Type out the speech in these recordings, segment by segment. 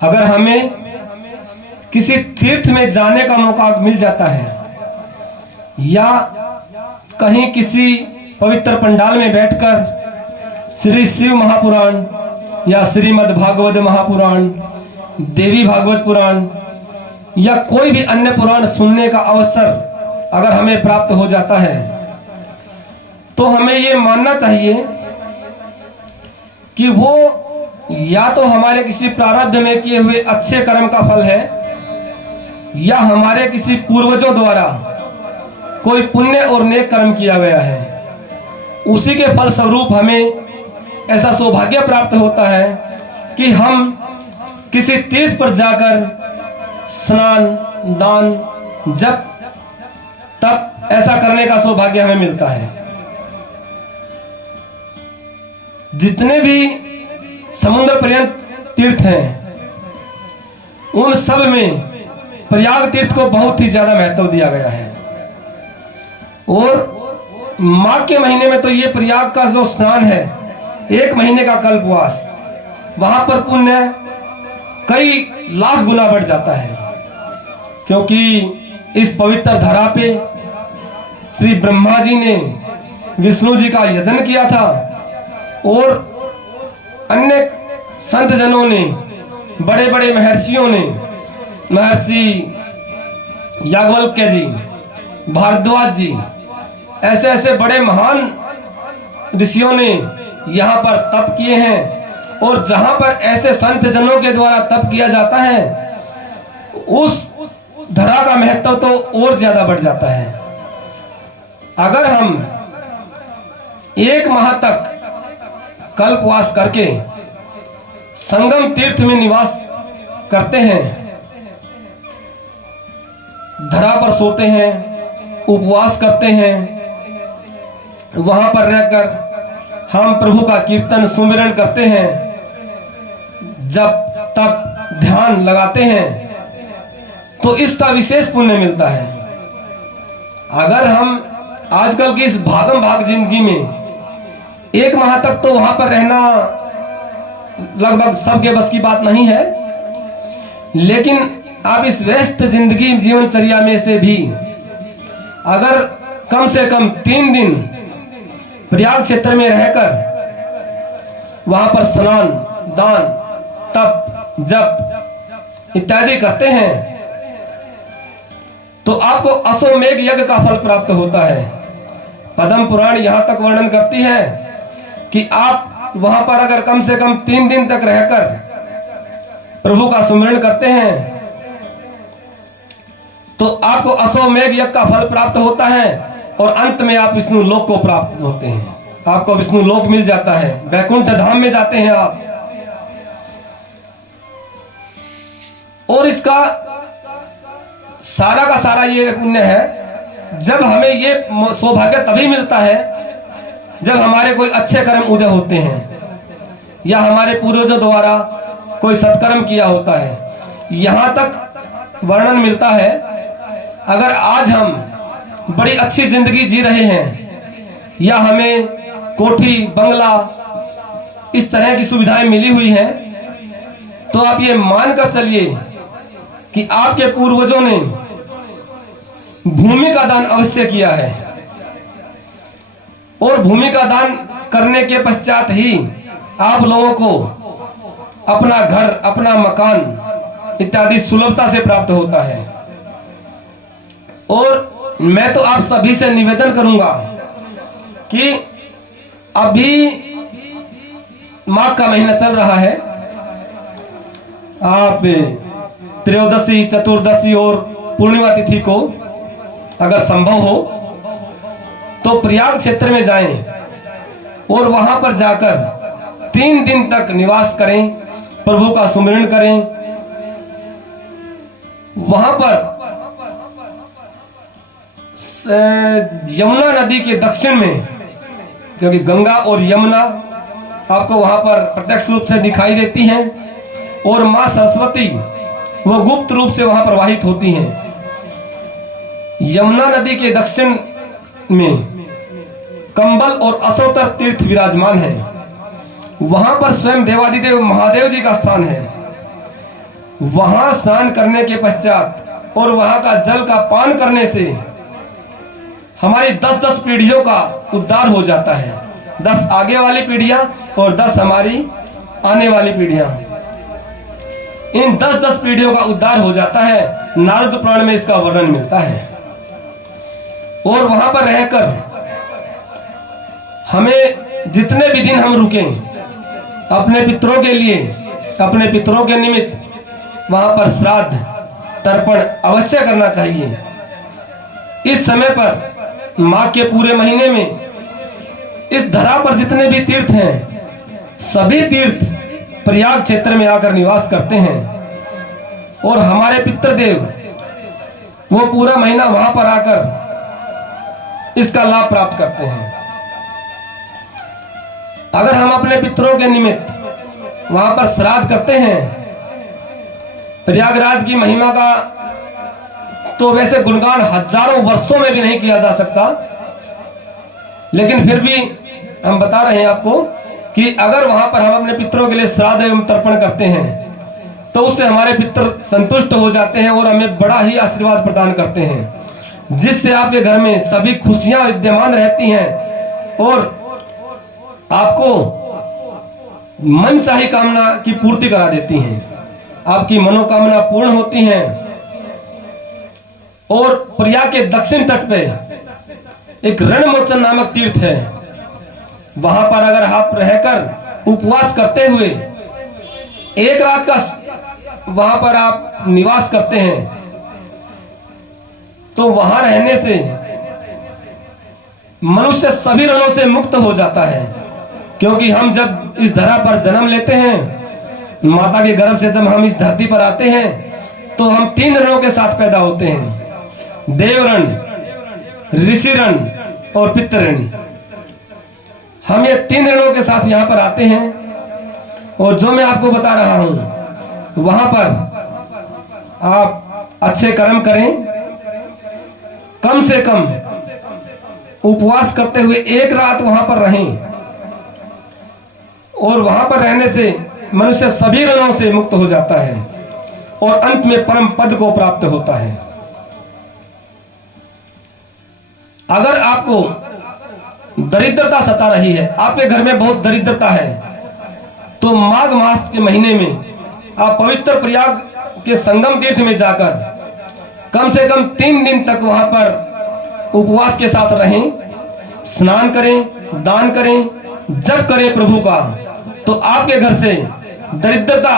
अगर हमें किसी तीर्थ में जाने का मौका मिल जाता है या कहीं किसी पवित्र पंडाल में बैठकर श्री शिव महापुराण या श्रीमद् भागवत महापुराण, देवी भागवत पुराण या कोई भी अन्य पुराण सुनने का अवसर अगर हमें प्राप्त हो जाता है तो हमें ये मानना चाहिए कि वो या तो हमारे किसी प्रारब्ध में किए हुए अच्छे कर्म का फल है या हमारे किसी पूर्वजों द्वारा कोई पुण्य और नेक कर्म किया गया है। उसी के फल स्वरूप हमें ऐसा सौभाग्य प्राप्त होता है कि हम किसी तीर्थ पर जाकर स्नान, दान, जप, तप ऐसा करने का सौभाग्य हमें मिलता है। जितने भी समुद्र पर्यंत तीर्थ हैं उन सब में प्रयाग तीर्थ को बहुत ही ज्यादा महत्व दिया गया है। और माघ के महीने में तो ये प्रयाग का जो स्नान है, 1 महीने का कल्पवास, वहां पर पुण्य कई लाख गुना बढ़ जाता है, क्योंकि इस पवित्र धरा पे श्री ब्रह्मा जी ने विष्णु जी का यजन किया था और अन्य संत जनों ने, बड़े बड़े महर्षियों ने, महर्षि याज्ञवल्क्य जी, भारद्वाज जी, ऐसे ऐसे बड़े महान ऋषियों ने यहाँ पर तप किए हैं। और जहां पर ऐसे संत जनों के द्वारा तप किया जाता है उस धरा का महत्व तो और ज्यादा बढ़ जाता है। अगर हम 1 माह तक कल्पवास करके संगम तीर्थ में निवास करते हैं, धरा पर सोते हैं, उपवास करते हैं, वहां पर रहकर हम प्रभु का कीर्तन सुमिरन करते हैं, जब तब ध्यान लगाते हैं, तो इसका विशेष पुण्य मिलता है। अगर हम आजकल की इस भागम भाग जिंदगी में 1 माह तक तो वहां पर रहना लगभग सबके बस की बात नहीं है, लेकिन आप इस व्यस्त जिंदगी जीवनचर्या में से भी अगर कम से कम 3 दिन प्रयाग क्षेत्र में रहकर वहां पर स्नान, दान, तप, जप इत्यादि करते हैं तो आपको अश्वमेघ यज्ञ का फल प्राप्त होता है। पद्म पुराण यहां तक वर्णन करती है कि आप वहां पर अगर कम से कम 3 दिन तक रहकर प्रभु का सुमिरन करते हैं तो आपको अश्वमेघ यज्ञ का फल प्राप्त होता है और अंत में आप विष्णु लोक को प्राप्त होते हैं। आपको विष्णु लोक मिल जाता है, वैकुंठ धाम में जाते हैं आप। और इसका सारा का सारा ये पुण्य है, जब हमें ये सौभाग्य तभी मिलता है जब हमारे कोई अच्छे कर्म उदय होते हैं या हमारे पूर्वजों द्वारा कोई सत्कर्म किया होता है। यहां तक वर्णन मिलता है, अगर आज हम बड़ी अच्छी जिंदगी जी रहे हैं या हमें कोठी, बंगला, इस तरह की सुविधाएं मिली हुई हैं, तो आप ये मानकर चलिए कि आपके पूर्वजों ने भूमि का दान अवश्य किया है और भूमि का दान करने के पश्चात ही आप लोगों को अपना घर, अपना मकान इत्यादि सुलभता से प्राप्त होता है। और मैं तो आप सभी से निवेदन करूंगा कि अभी माघ का महीना चल रहा है, आप त्रयोदशी, चतुर्दशी और पूर्णिमा तिथि को अगर संभव हो तो प्रयाग क्षेत्र में जाएं और वहां पर जाकर 3 दिन तक निवास करें, प्रभु का सुमिरन करें। वहां पर यमुना नदी के दक्षिण में, क्योंकि गंगा और यमुना आपको वहां पर प्रत्यक्ष रूप से दिखाई देती हैं और मां सरस्वती वो गुप्त रूप से वहां प्रवाहित होती हैं। यमुना नदी के दक्षिण में कंबल और अशोतर तीर्थ विराजमान है। वहां पर स्वयं देवादिदेव महादेव जी का स्थान है। वहां स्नान करने के पश्चात और वहां का जल का पान करने से हमारी 10-10 पीढ़ियों का उद्धार हो जाता है। 10 आगे वाली पीढ़ियां और 10 हमारी आने वाली पीढ़ियां। इन 10-10 पीढ़ियों का उद्धार हो जाता है। नारद पुराण में इसका वर्णन मिलता है। और वहां पर रहकर हमें जितने भी दिन हम रुके अपने पितरों के लिए, अपने पितरों के निमित्त वहां पर श्राद्ध तर्पण अवश्य करना चाहिए। इस समय पर माघ के पूरे महीने में इस धरा पर जितने भी तीर्थ हैं, सभी तीर्थ प्रयाग क्षेत्र में आकर निवास करते हैं और हमारे पितृदेव वो पूरा महीना वहां पर आकर इसका लाभ प्राप्त करते हैं। अगर हम अपने पितरों के निमित्त वहां पर श्राद्ध करते हैं, प्रयागराज की महिमा का तो वैसे गुणगान हजारों वर्षों में भी नहीं किया जा सकता, लेकिन फिर भी हम बता रहे हैं आपको कि अगर वहां पर हम अपने पितरों के लिए श्राद्ध एवं तर्पण करते हैं तो उससे हमारे पितर संतुष्ट हो जाते हैं और हमें बड़ा ही आशीर्वाद प्रदान करते हैं, जिससे आपके घर में सभी खुशियां विद्यमान रहती हैं और आपको मनचाही कामना की पूर्ति करा देती हैं। आपकी मनोकामना पूर्ण होती हैं। और प्रयाग के दक्षिण तट पे एक रणमोचन नामक तीर्थ है। वहां पर अगर आप रहकर उपवास करते हुए एक रात का वहां पर आप निवास करते हैं तो वहां रहने से मनुष्य सभी रणों से मुक्त हो जाता है। क्योंकि हम जब इस धरा पर जन्म लेते हैं, माता के गर्भ से जब हम इस धरती पर आते हैं तो हम 3 रणों के साथ पैदा होते हैं, देवरण, ऋषि रण और पितृण। हम ये 3 रणों के साथ यहाँ पर आते हैं और जो मैं आपको बता रहा हूं वहां पर आप अच्छे कर्म करें, कम से कम उपवास करते हुए एक रात वहां पर रहें और वहां पर रहने से मनुष्य सभी रणों से मुक्त हो जाता है और अंत में परम पद को प्राप्त होता है। अगर आपको दरिद्रता सता रही है, आपके घर में बहुत दरिद्रता है, तो माघ मास के महीने में आप पवित्र प्रयाग के संगम तीर्थ में जाकर कम से कम 3 दिन तक वहां पर उपवास के साथ रहें, स्नान करें, दान करें, जप करें प्रभु का, तो आपके घर से दरिद्रता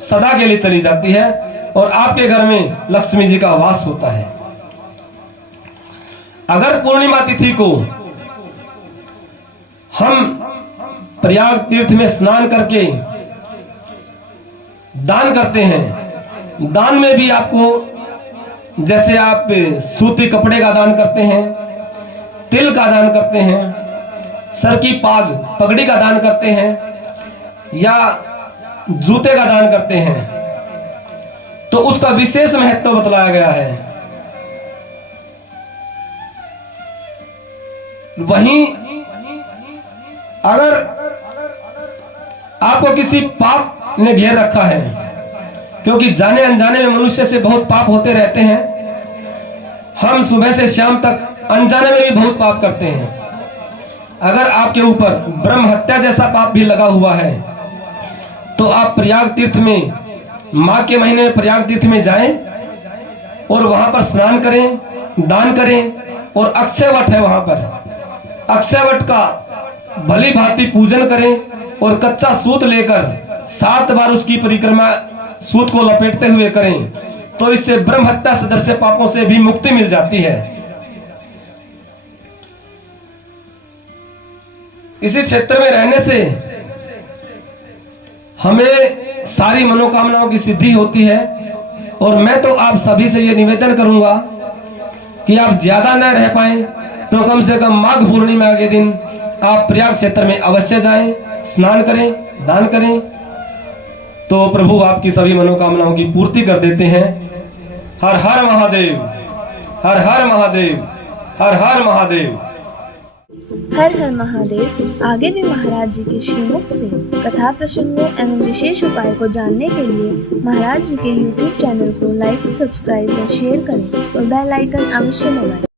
सदा के लिए चली जाती है और आपके घर में लक्ष्मी जी का वास होता है। अगर पूर्णिमा तिथि को हम प्रयाग तीर्थ में स्नान करके दान करते हैं, दान में भी आपको जैसे आप सूती कपड़े का दान करते हैं, तिल का दान करते हैं, सर की पगड़ी का दान करते हैं या जूते का दान करते हैं, तो उसका विशेष महत्व बतलाया गया है। वहीं अगर आपको किसी पाप ने घेर रखा है, क्योंकि जाने अनजाने में मनुष्य से बहुत पाप होते रहते हैं, हम सुबह से शाम तक अनजाने में भी बहुत पाप करते हैं। अगर आपके ऊपर ब्रह्म हत्या जैसा पाप भी लगा हुआ है तो आप प्रयाग तीर्थ में माघ के महीने में प्रयाग तीर्थ में जाएं और वहां पर स्नान करें, दान करें और अक्षय वट है वहां पर, अक्षय वट का भली भांति पूजन करें और कच्चा सूत लेकर 7 बार उसकी परिक्रमा सूत को लपेटते हुए करें, तो इससे ब्रह्म हत्या सदृश पापों से भी मुक्ति मिल जाती है। इसी क्षेत्र में रहने से हमें सारी मनोकामनाओं की सिद्धि होती है और मैं तो आप सभी से यह निवेदन करूंगा कि आप ज्यादा न रह पाए तो कम से कम माघ पूर्णिमा के दिन आप प्रयाग क्षेत्र में अवश्य जाएं, स्नान करें, दान करें, तो प्रभु आपकी सभी मनोकामनाओं की पूर्ति कर देते हैं। हर हर महादेव, हर हर महादेव, हर हर महादेव। हर हर महादेव। आगे भी महाराज जी के श्रीमुख से कथा प्रसंगों एवं विशेष उपाय को जानने के लिए महाराज जी के YouTube चैनल को लाइक, सब्सक्राइब व शेयर करें और बेल आइकन अवश्य दबाएं।